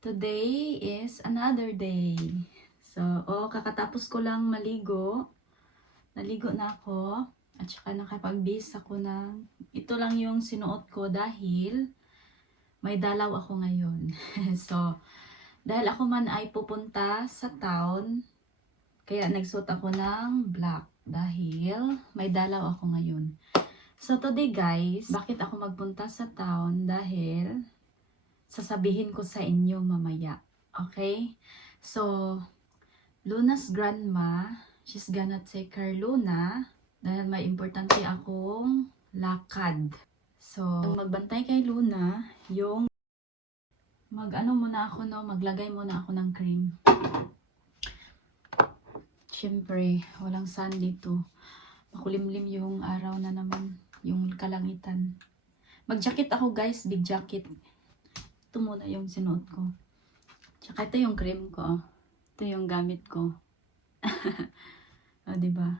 Today is another day. So, kakatapos ko lang maligo. Naligo na ako. At saka nakapag-base ako ng... Ito lang yung sinuot ko dahil may dalaw ako ngayon. So, dahil ako man ay pupunta sa town, kaya nagsuot ako ng black dahil may dalaw ako ngayon. So, today guys, bakit ako magpunta sa town? Dahil... sasabihin ko sa inyo mamaya. Okay? So, Luna's grandma, she's gonna take her Luna dahil may importante akong lakad. So, magbantay kay Luna, yung maglagay muna ako ng cream. Siyempre, walang sun dito. Makulimlim yung araw na naman, yung kalangitan. Mag-jacket ako guys, big jacket. Ito muna yung sinuot ko. Tsaka ito yung cream ko. Ito yung gamit ko. O, diba?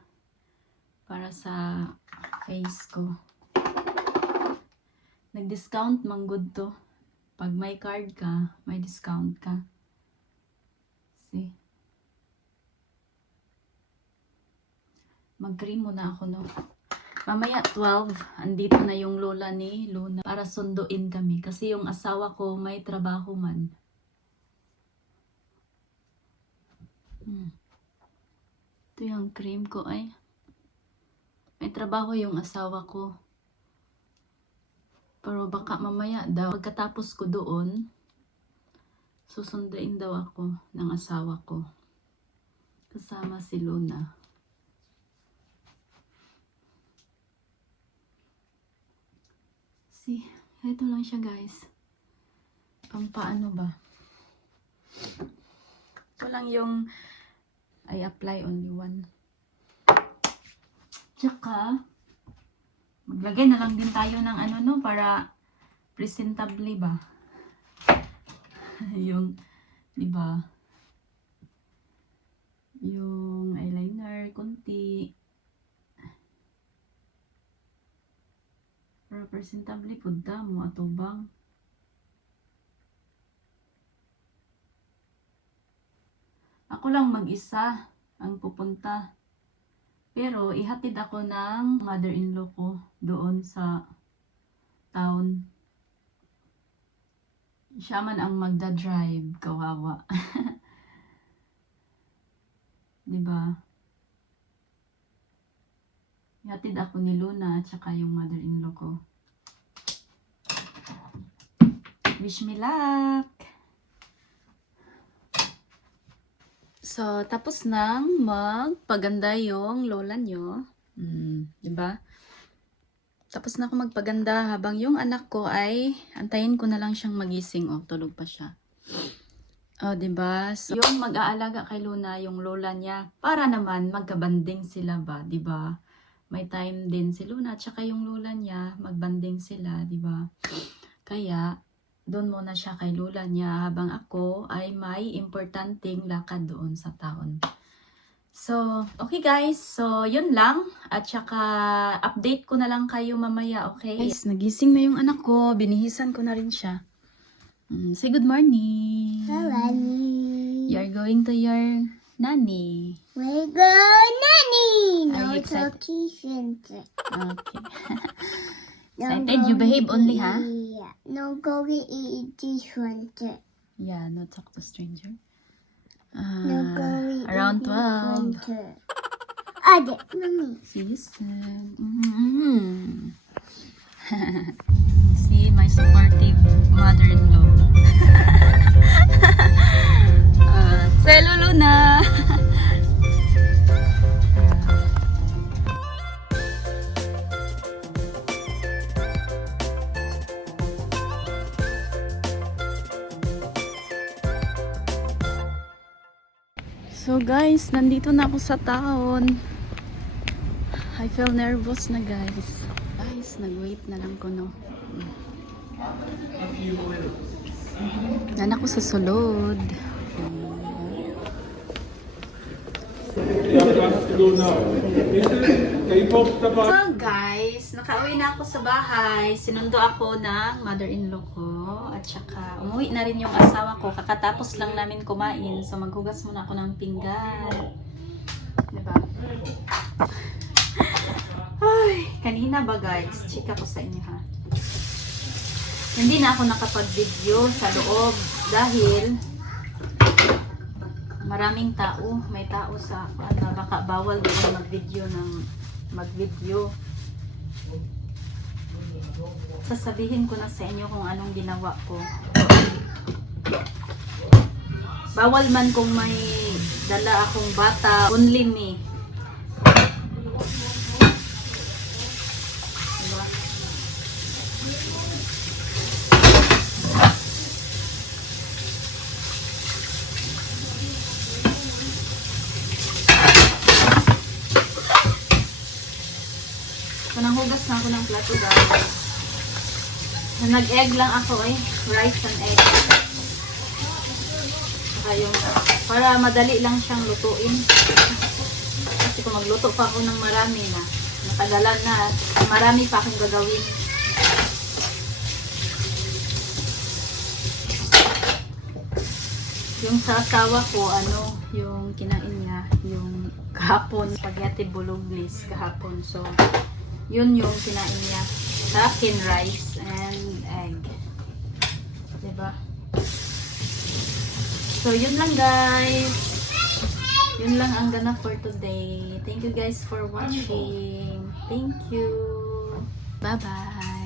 Para sa face ko. Nag-discount man good to. Pag may card ka, may discount ka. See? Mag-cream muna ako, no? Mamaya 12, andito na yung lola ni Luna para sunduin kami. Kasi yung asawa ko may trabaho man. Ito yung cream ko ay. May trabaho yung asawa ko. Pero baka mamaya daw, pagkatapos ko doon, susunduin daw ako ng asawa ko. Kasama si Luna. Ito lang siya guys. Pampaano ba? Ito lang yung I apply only one. Tsaka maglagay na lang din tayo ng para presentable ba? Yung, di ba? Yung eyeliner konti. Pero presentable punta mo atubang. Ako lang mag-isa ang pupunta. Pero ihatid ako ng mother-in-law ko doon sa town. Siya man ang magda-drive, kawawa. Diba? Ihatid ako ni Luna at saka yung mother-in-law ko. Wish me luck! So, tapos nang magpaganda yung lola nyo. Diba? Tapos na ako magpaganda habang yung anak ko ay antayin ko na lang siyang magising. Tulog pa siya. Diba? So, yung mag-aalaga kay Luna, yung lola niya, para naman magkabanding sila ba? Diba? May time din si Luna at saka yung lola niya, magbanding sila, di ba? Kaya, doon muna siya kay lola niya habang ako ay may importanteng lakad doon sa town. So, okay guys. So, yun lang. At saka, update ko na lang kayo mamaya, okay? Guys, nagising na yung anak ko. Binihisan ko na rin siya. Say good morning. Good morning. You're going to your nanny. We go nanny. Are No you excited? talking center. Okay. Excited? You behave only, ha? Yeah. No going eat center. Yeah, no talk to stranger. No going Around 12. Ade, mommy. See you soon. See, my supportive mother-in-law. Say Lulu na! So guys, nandito na ako sa town. I feel nervous na guys. Guys, nag-wait na lang ko no. Nan ako sa sulod. So guys, nakauwi na ako sa bahay. Sinundo ako ng mother-in-law ko. At At saka, umuwi na rin yung asawa ko. Kakatapos lang namin kumain. So, maghugas muna ako ng pinggan. Diba? Ay, kanina ba guys? Chika ko sa inyo ha. Hindi na ako nakapag-video sa loob dahil maraming tao. May tao sa baka bawal din mag-video. Sasabihin ko na sa inyo kung anong ginawa ko. Bawal man kung may dala akong bata, only me. Diba? So, nanghugas na ako ng plato guys. Nag-egg lang ako rice and egg. Saka yung, para madali lang siyang lutuin. Kasi kung magluto pa ako ng marami na, natagalan na, marami pa akong gagawin. Yung sa asawa ko, yung kinain niya, yung kahapon, spaghetti bolognese kahapon. So, yun yung kinain niya. Sa akin, rice and egg. Diba? So, yun lang guys. Yun lang ang ganap for today. Thank you guys for watching. Thank you. Bye-bye.